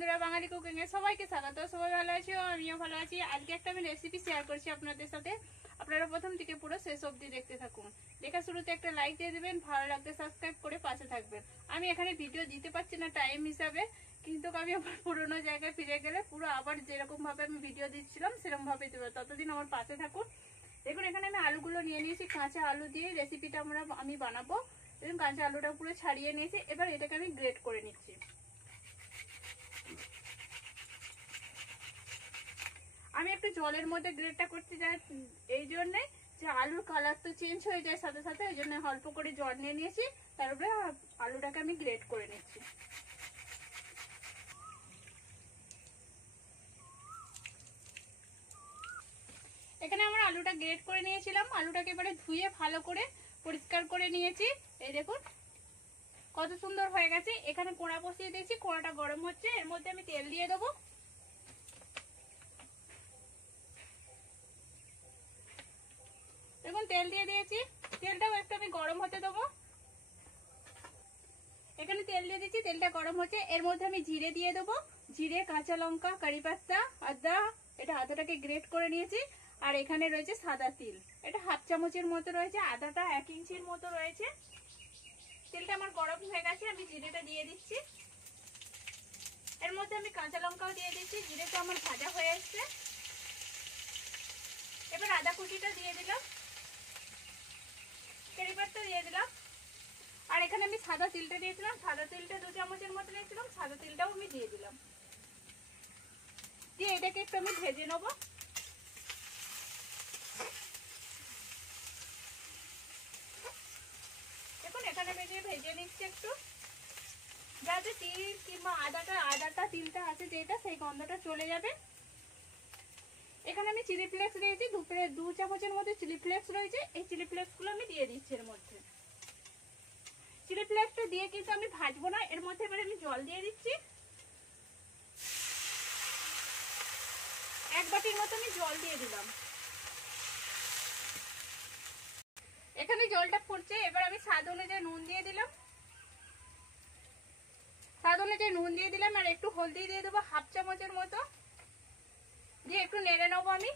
বন্ধুরা, বাঙালি কুকিং এ সবাইকে স্বাগত। সবাই ভালো আছি, আমিও ভালো আছি। আজকে একটা আমি রেসিপি শেয়ার করছি আপনাদের সাথে। আপনারা প্রথম থেকে পুরো শেষ অবধি দেখতে থাকুন। দেখা শুরুতে একটা লাইক দিয়ে দেবেন, ভালো লাগলে সাবস্ক্রাইব করে পাশে থাকবেন। আমি এখানে ভিডিও দিতে পারছি না টাইম হিসাবে, কিন্তু আমি আমার পুরোনো জায়গায় ফিরে গেলে পুরো আবার যেরকম ভাবে আমি ভিডিও দিচ্ছিলাম সেরকম ভাবে দেবো। ততদিন আমার পাশে থাকুন। দেখুন এখানে আমি আলুগুলো নিয়ে নিয়েছি, কাঁচা আলু দিয়ে রেসিপিটা আমি বানাবো। দেখুন কাঁচা আলুটা পুরো ছাড়িয়ে নিয়েছি। এবার এটাকে আমি গ্রেট করে নিচ্ছি। আমি একটু জলের মধ্যে গ্রেটটা করতে যাই এই জন্যে যে আলুর কালার তো চেঞ্জ হয়ে যায় সাথে সাথে, ওই জন্য অল্প করে জল নিয়ে নিয়েছি। তারপরে আলুটাকে আমি গ্রেট করে নিচ্ছি। এখানে আমার আলুটা গ্রেট করে নিয়েছিলাম। আলুটাকে এবারে ধুয়ে ভালো করে পরিষ্কার করে নিয়েছি। এই দেখুন কত সুন্দর হয়ে গেছে। এখানে কোড়া বসিয়ে দিয়েছি, কোড়াটা গরম হচ্ছে, এর মধ্যে আমি তেল দিয়ে দেবো। দেখুন তেল দিয়ে দিয়েছি, তেলটাও একটু আমি গরম হতে দেবো। এখানে তেল দিয়ে দিচ্ছি, তেলটা গরম হচ্ছে। এর মধ্যে আমি জিরে দিয়ে দেবো। জিরে, কাঁচা লঙ্কা, কারি পাতা, আদা, এটা আদাটাকে গ্রেট করে নিয়েছি। আর এখানে রয়েছে সাদা তিল, এটা হাফ চামচের মতো রয়েছে। আদাটা 1 ইঞ্চির মতো রয়েছে। তেলটা আমার গরম হয়ে গেছে, আমি জিরেটা দিয়ে দিচ্ছি। এর মধ্যে আমি কাঁচা লঙ্কাও দিয়ে দিচ্ছি। জিরেটা আমার ভাজা হয়ে এসছে। এবার আদা কুচিটা দিয়ে দিলাম, কারি পাতা দিয়ে দিলাম। আর এখানে আমি সাদা তিলটা দিয়েছিলাম, সাদা তিলটা 2 চামচের মতো নিয়েছিলাম, সাদা তিলটাও আমি দিয়ে দিলাম। দিয়ে এটাকে একটু আমি ভেজে নেব। দেখুন এখানে ভেজে নিচ্ছি একটু, যাতে তিল কিংবা আদাটা তিলটা আছে যেটা, সেই গন্ধটা চলে যাবে। এখানে আমি চিলি ফ্লেক্স দিয়েছি, 2 চামচের মধ্যে চিলি ফ্লেক্স রয়েছে। এই চিলি ফ্লেক্স গুলো আমি দিয়ে দিচ্ছি এর মধ্যে। চিলি ফ্লেক্সটা দিয়ে কিন্তু আমি ভাজবো না, এর মধ্যে এবারে আমি জল দিয়ে দিচ্ছি। 1 বাটির মতো আমি জল দিয়ে দিলাম। এখানে জলটা ফুটছে, এবার আমি স্বাদ অনুযায়ী নুন দিয়ে দিলাম। আর একটু হলদি দিয়ে দেবো হাফ চামচের মতো, দিয়ে একটু নেড়ে নেবো আমি।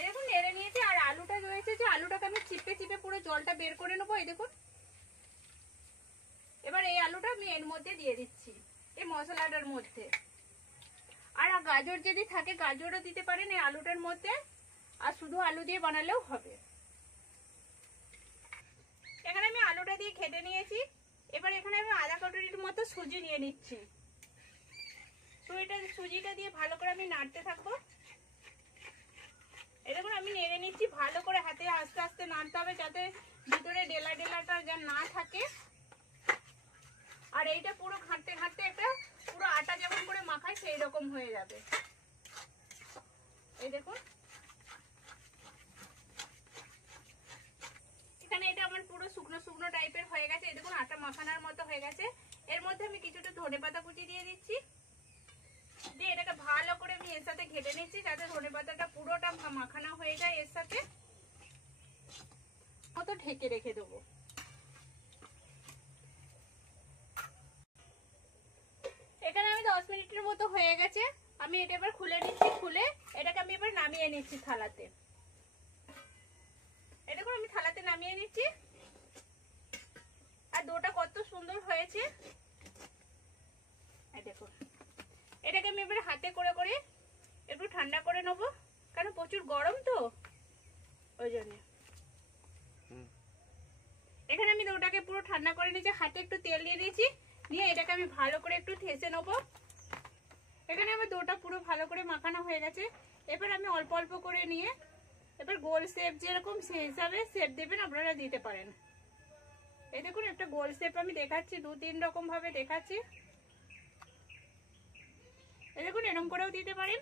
এরকম নেড়ে নিয়েছি। আর আলুটা রয়েছে, যে আলুটাকে আমি চিপে চিপে পুরো জলটা বের করে নেবো। এই দেখুন এবার এই আলুটা আমি এর মধ্যে দিয়ে দিচ্ছি, এই মশলাটার মধ্যে। আর গাজর যদি থাকে গাজরও দিতে পারেন এই আলুটার মধ্যে, আর শুধু আলু দিয়ে বানালেও হবে। এখানে আমি আলুটা দিয়ে ঘেটে নিয়েছি। এবার এখানে আমি আধা কটরির মতো সুজি নিয়ে নিচ্ছি। সুজিটা দিয়ে ভালো করে আমি নাড়তে থাকবো। এরকম আমি নেড়ে নিচ্ছি ভালো করে, হাতে আস্তে আস্তে নাড়তে হবে যাতে ভিতরে ডেলাটা যা না থাকে। আর এইটা পুরো ঘাঁটতে ঘাঁটতে একটা পুরো আটা যেমন করে মাখায় সেই রকম হয়ে যাবে। এই দেখুন এখানে এটা আমার পুরো শুকনো শুকনো টাইপের হয়ে গেছে। এই দেখুন আটা মাখানোর মতো হয়ে গেছে। এর মধ্যে আমি কিছুটা ধনেপাতা কুচি দিয়ে দিচ্ছি, দিয়ে এটাকে ভালো করে আমি এর সাথে ঘেটে নিচ্ছি যাতে ধনেপাতাটা পুরোটা মাখানো হয়ে যায় এর সাথে। মতো ঢেকে রেখে দেবো। এখানে আমি 10 মিনিটের মতো হয়ে গেছে। আমি এটা এবার খুলে নিচ্ছি, খুলে এটাকে আমি এবার নামিয়ে নিচ্ছি থালাতে। এটা করে আমি থালাতে নামিয়ে নিচ্ছি। আর ডোটা কত সুন্দর হয়েছে দেখুন। এটাকে আমি এবার হাতে করে করে একটু ঠান্ডা করে নেবো, কারণ প্রচুর গরম তো ওই জন্য। এখানে আমি ডোটাকে পুরো ঠান্ডা করে নিয়েছি, হাতে একটু তেল দিয়ে দিয়েছি, নিয়ে এটাকে আমি ভালো করে একটু ঠেসে নেবো। এখানে আমার ডোটা পুরো ভালো করে মাখানো হয়ে গেছে। এবার আমি অল্প অল্প করে নিয়ে এবার গোল শেপ যেরকম সেই হিসাবে শেপ দেবেন, আপনারা দিতে পারেন। এই দেখুন একটা গোল শেপ আমি দেখাচ্ছি, 2-3 রকম ভাবে দেখাচ্ছি। এই দেখুন এরকম করেও দিতে পারেন।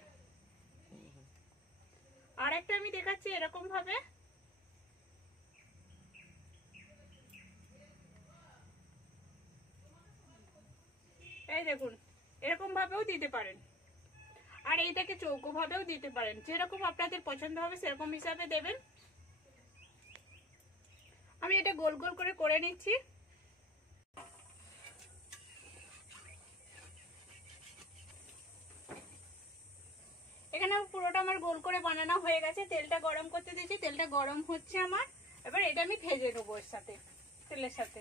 আর একটা আমি দেখাচ্ছি এরকম ভাবে। এই দেখুন এরকম ভাবেও দিতে পারেন। আর এইটাকে চৌকো ভাবেও দিতে পারেন, যেরকম আপনাদের পছন্দ হবে সেরকম হিসাবে দেবেন। আমি এটা গোল গোল করে নিচ্ছি। পুরোটা আমার গোল করে বানানো হয়ে গেছে। তেলটা গরম করতে দিয়েছি, তেলটা গরম হচ্ছে আমার। এবার এটা আমি ভেজে নেবো এর সাথে, তেলের সাথে।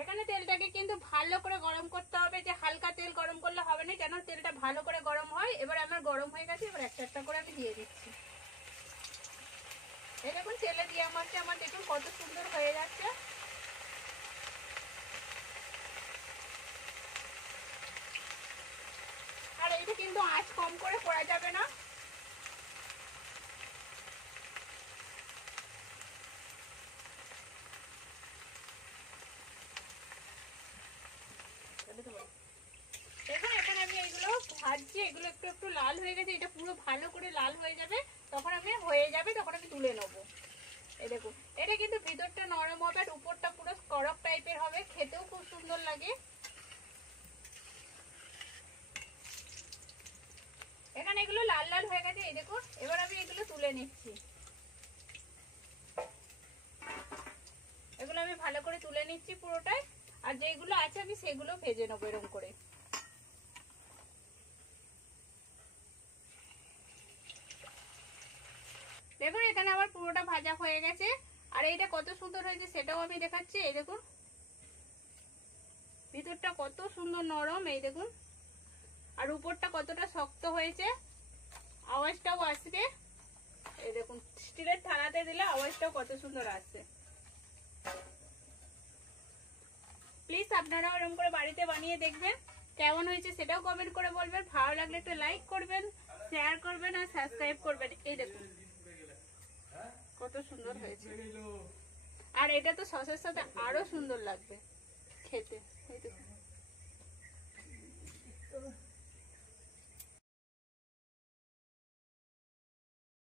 এখানে তেলটাকে কিন্তু ভালো করে গরম করতে হবে, যে হালকা তেল গরম করলে হবে না, যেন তেলটা ভালো করে গরম হয়। এবার আমার গরম হয়ে গেছে, এবার একটা একটা করে আমি দিয়ে দিচ্ছি। এই দেখুন তেলে দিয়ে আমার দেখুন কত সুন্দর হয়ে যাচ্ছে। আর এইটা কিন্তু আঁচ কম করে করা যাবে না। দেখুন এখানে আমি এগুলো ভাজছি, এগুলো একটু একটু লাল হয়ে গেছে। এটা পুরো ভালো করে লাল হয়ে যাবে, তখন আমি তুলে নেবো। এই দেখুন এটা কিন্তু ভিতরটা নরম হবে আর উপরটা পুরো করক টাইপের হবে, খেতেও খুব সুন্দর লাগে। এখানে এগুলো লাল লাল হয়ে গেছে, এই দেখুন। এবার আমি এগুলো তুলে নিচ্ছি। এগুলো আমি ভালো করে তুলে নিচ্ছি পুরোটাই। আর যেগুলো আছে আমি সেগুলো ভেজে নেবো এরকম করে। দেখুন এখানে আমার পুরোটা ভাজা হয়ে গেছে। আর এইটা কত সুন্দর হয়েছে সেটাও আমি দেখাচ্ছি। এই দেখুন ভিতরটা কত সুন্দর নরম, এই দেখুন। আর উপরটা কতটা শক্ত হয়েছে, আওয়াজটাও আসছে। এই দেখুন স্টিলের থালাতে দিলে আওয়াজটাও কত সুন্দর আসছে। প্লিজ আপনারাও এরকম করে বাড়িতে বানিয়ে দেখবেন, কেমন হয়েছে সেটাও কমেন্ট করে বলবেন। ভালো লাগলে একটা লাইক করবেন, শেয়ার করবেন আর সাবস্ক্রাইব করবেন। এই দেখুন কত সুন্দর হয়েছে। আর এটা তো সসের সাথে আরো সুন্দর লাগবে খেতে।